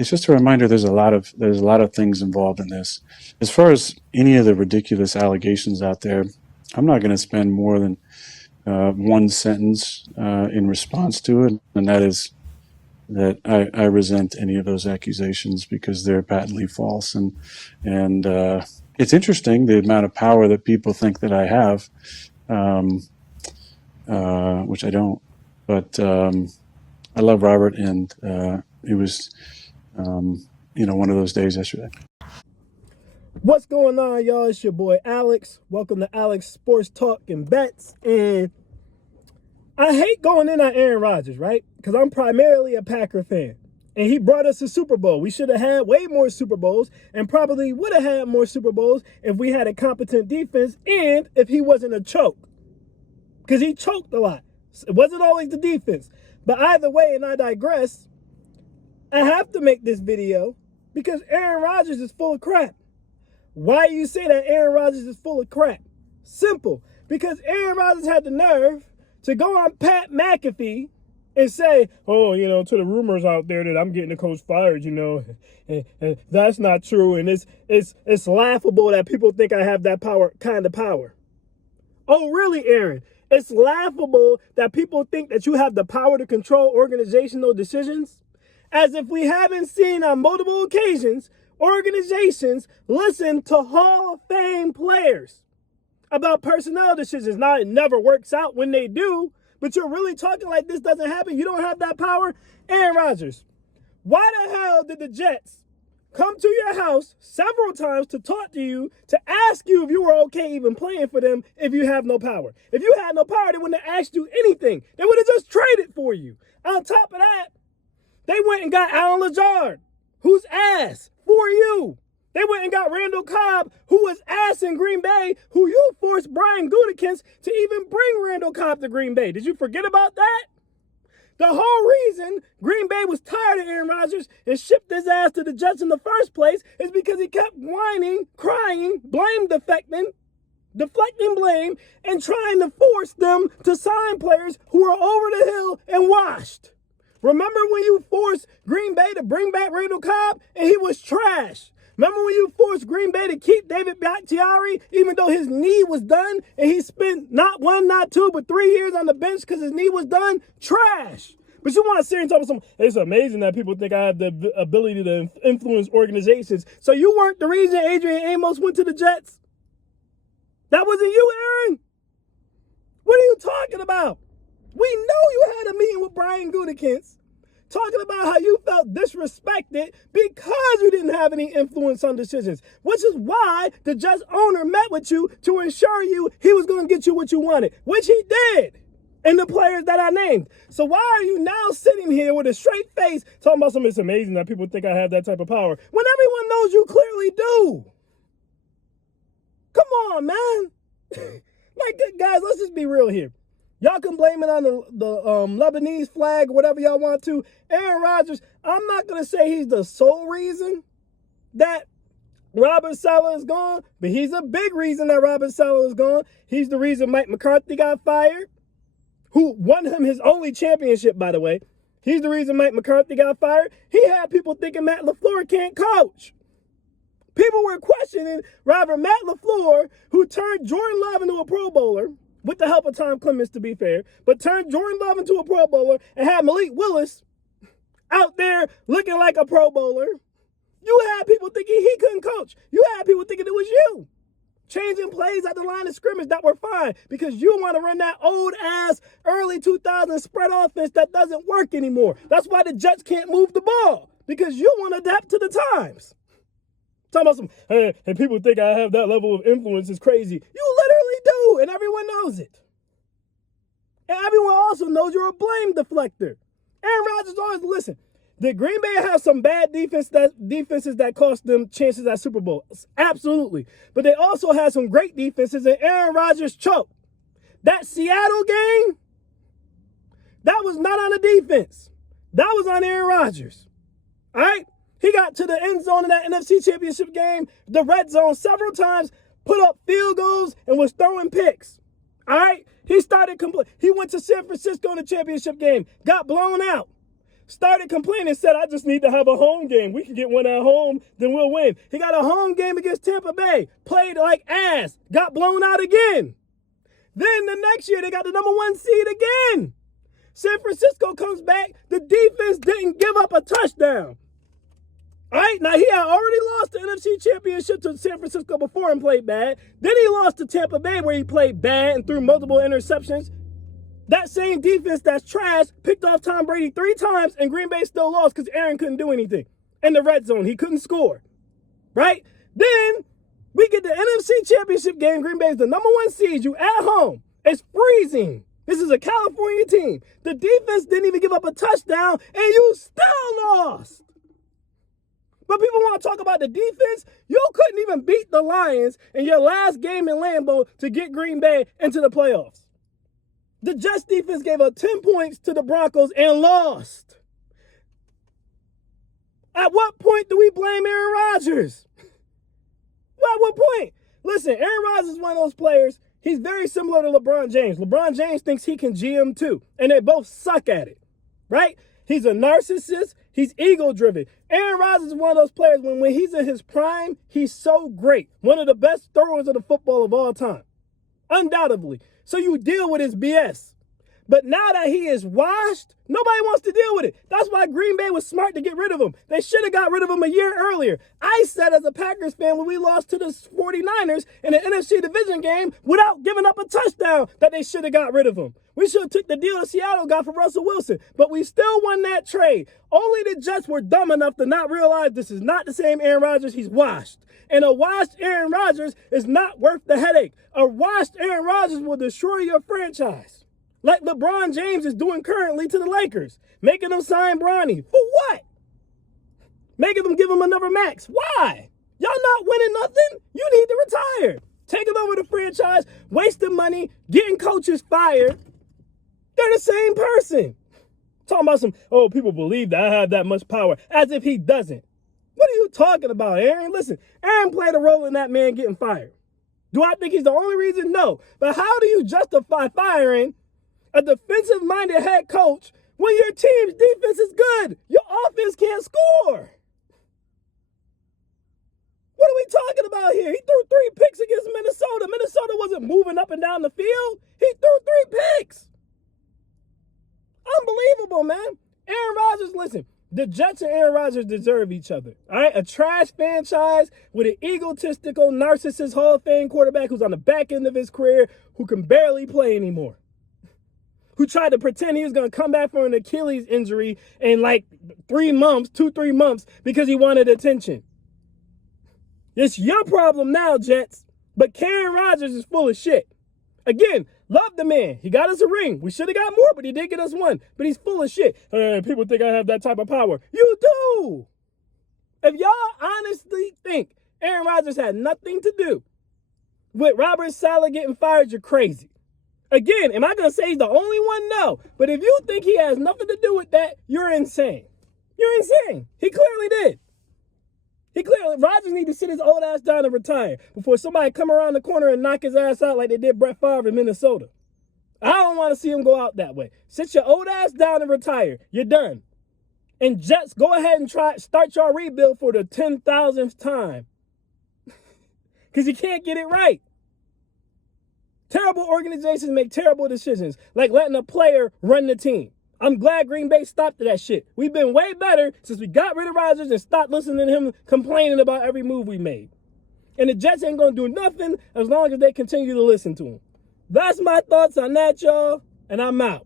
it's just a reminder. There's a lot of things involved in this. As far as any of the ridiculous allegations out there, I'm not going to spend more than one sentence in response to it, and that is that I resent any of those accusations because they're patently false. And it's interesting the amount of power that people think that I have, which I don't. But I love Robert, and it was, one of those days yesterday. What's going on, y'all? It's your boy Alex. Welcome to Alex Sports Talk and Bets. And I hate going in on Aaron Rodgers, right? Because I'm primarily a Packer fan. And he brought us a Super Bowl. We should have had way more Super Bowls and probably would have had more Super Bowls if we had a competent defense and if he wasn't a choke. Because he choked a lot. It wasn't always the defense. But either way, and I digress, I have to make this video because Aaron Rodgers is full of crap. Why do you say that Aaron Rodgers is full of crap? Simple. Because Aaron Rodgers had the nerve to go on Pat McAfee and say, to the rumors out there that I'm getting the coach fired, and that's not true. And it's laughable that people think I have that kind of power. Oh, really, Aaron? It's laughable that people think that you have the power to control organizational decisions? As if we haven't seen on multiple occasions organizations listen to Hall of Fame players about personnel decisions. Now, it never works out when they do, but you're really talking like this doesn't happen. You don't have that power. Aaron Rodgers, why the hell did the Jets come to your house several times to talk to you, to ask you if you were okay even playing for them if you have no power? If you had no power, they wouldn't have asked you anything. They would have just traded for you. On top of that, they went and got Alan Lazard, who's ass for you. They went and got Randall Cobb, who was ass in Green Bay, who you forced Brian Gutekunst to even bring Randall Cobb to Green Bay. Did you forget about that? The whole reason Green Bay was tired of Aaron Rodgers and shipped his ass to the Jets in the first place is because he kept whining, crying, deflecting blame, and trying to force them to sign players who are over the hill and washed. Remember when you forced Green Bay to bring back Randall Cobb and he was trash? Remember when you forced Green Bay to keep David Bakhtiari even though his knee was done and he spent not 1, not 2, but 3 years on the bench because his knee was done? Trash. But you want to sit here and talk about something. It's amazing that people think I have the ability to influence organizations. So you weren't the reason Adrian Amos went to the Jets? That wasn't you, Aaron? What are you talking about? We know you had a meeting with Brian Gutekunst talking about how you felt disrespected because you didn't have any influence on decisions, which is why the Jets owner met with you to ensure you he was going to get you what you wanted, which he did, and the players that I named. So why are you now sitting here with a straight face talking about something? It's amazing that people think I have that type of power when everyone knows you clearly do. Come on, man. Guys, let's just be real here. Y'all can blame it on the Lebanese flag, whatever y'all want to. Aaron Rodgers, I'm not going to say he's the sole reason that Robert Saleh is gone, but he's a big reason that Robert Saleh is gone. He's the reason Mike McCarthy got fired, who won him his only championship, by the way. He's the reason Mike McCarthy got fired. He had people thinking Matt LaFleur can't coach. People were questioning Matt LaFleur, who turned Jordan Love into a Pro Bowler, with the help of Tom Clements, to be fair, but turned Jordan Love into a Pro Bowler and had Malik Willis out there looking like a Pro Bowler. You had people thinking he couldn't coach. You had people thinking it was you. Changing plays at the line of scrimmage that were fine because you want to run that old-ass early 2000s spread offense that doesn't work anymore. That's why the Jets can't move the ball, because you want to adapt to the times. Talking about some, and people think I have that level of influence is crazy. You literally do, and everyone knows it. And everyone also knows you're a blame deflector. Aaron Rodgers always, listen, did Green Bay have some bad defenses that cost them chances at Super Bowls? Absolutely. But they also had some great defenses, and Aaron Rodgers choked. That Seattle game, that was not on the defense. That was on Aaron Rodgers. All right? He got to the end zone in that NFC Championship game, the red zone, several times, put up field goals, and was throwing picks. All right? He went to San Francisco in the championship game, got blown out. Started complaining, said, I just need to have a home game. We can get one at home, then we'll win. He got a home game against Tampa Bay, played like ass, got blown out again. Then the next year, they got the #1 seed again. San Francisco comes back. The defense didn't give up a touchdown. All right, now he had already lost the NFC Championship to San Francisco before and played bad. Then he lost to Tampa Bay where he played bad and threw multiple interceptions. That same defense that's trash picked off Tom Brady 3 times, and Green Bay still lost because Aaron couldn't do anything. In the red zone, he couldn't score, right? Then we get the NFC Championship game. Green Bay is the #1 seed. You at home. It's freezing. This is a California team. The defense didn't even give up a touchdown, and you still lost. But people want to talk about the defense. You couldn't even beat the Lions in your last game in Lambeau to get Green Bay into the playoffs. The Jets defense gave up 10 points to the Broncos and lost. At what point do we blame Aaron Rodgers? Well, at what point? Listen, Aaron Rodgers is one of those players. He's very similar to LeBron James. LeBron James thinks he can GM too, and they both suck at it, right? He's a narcissist. He's ego-driven. Aaron Rodgers is one of those players when he's in his prime, he's so great. One of the best throwers of the football of all time. Undoubtedly. So you deal with his BS. But now that he is washed, nobody wants to deal with it. That's why Green Bay was smart to get rid of him. They should have got rid of him a year earlier. I said as a Packers fan when we lost to the 49ers in the NFC division game without giving up a touchdown that they should have got rid of him. We should have took the deal that Seattle got for Russell Wilson. But we still won that trade. Only the Jets were dumb enough to not realize this is not the same Aaron Rodgers. He's washed. And a washed Aaron Rodgers is not worth the headache. A washed Aaron Rodgers will destroy your franchise. Like LeBron James is doing currently to the Lakers. Making them sign Bronny. For what? Making them give him another max. Why? Y'all not winning nothing? You need to retire. Taking over the franchise, wasting money, getting coaches fired. They're the same person. Talking about some, oh, people believe that I have that much power. As if he doesn't. What are you talking about, Aaron? Listen, Aaron played a role in that man getting fired. Do I think he's the only reason? No. But how do you justify firing a defensive-minded head coach when your team's defense is good? Your offense can't score. What are we talking about here? He threw 3 picks against Minnesota. Minnesota wasn't moving up and down the field. He threw 3 picks. Unbelievable, man. Aaron Rodgers, listen, the Jets and Aaron Rodgers deserve each other. All right, a trash franchise with an egotistical, narcissist Hall of Fame quarterback who's on the back end of his career, who can barely play anymore. Who tried to pretend he was going to come back from an Achilles injury in like 3 months, 2-3 months, because he wanted attention. It's your problem now, Jets. But Aaron Rodgers is full of shit. Again, love the man. He got us a ring. We should have got more, but he did get us one. But he's full of shit. People think I have that type of power. You do. If y'all honestly think Aaron Rodgers had nothing to do with Robert Saleh getting fired, you're crazy. Again, am I going to say he's the only one? No. But if you think he has nothing to do with that, you're insane. You're insane. He clearly did. Rodgers needs to sit his old ass down and retire before somebody come around the corner and knock his ass out like they did Brett Favre in Minnesota. I don't want to see him go out that way. Sit your old ass down and retire. You're done. And Jets, go ahead and start your rebuild for the 10,000th time. Because you can't get it right. Terrible organizations make terrible decisions, like letting a player run the team. I'm glad Green Bay stopped that shit. We've been way better since we got rid of Rodgers and stopped listening to him complaining about every move we made. And the Jets ain't going to do nothing as long as they continue to listen to him. That's my thoughts on that, y'all, and I'm out.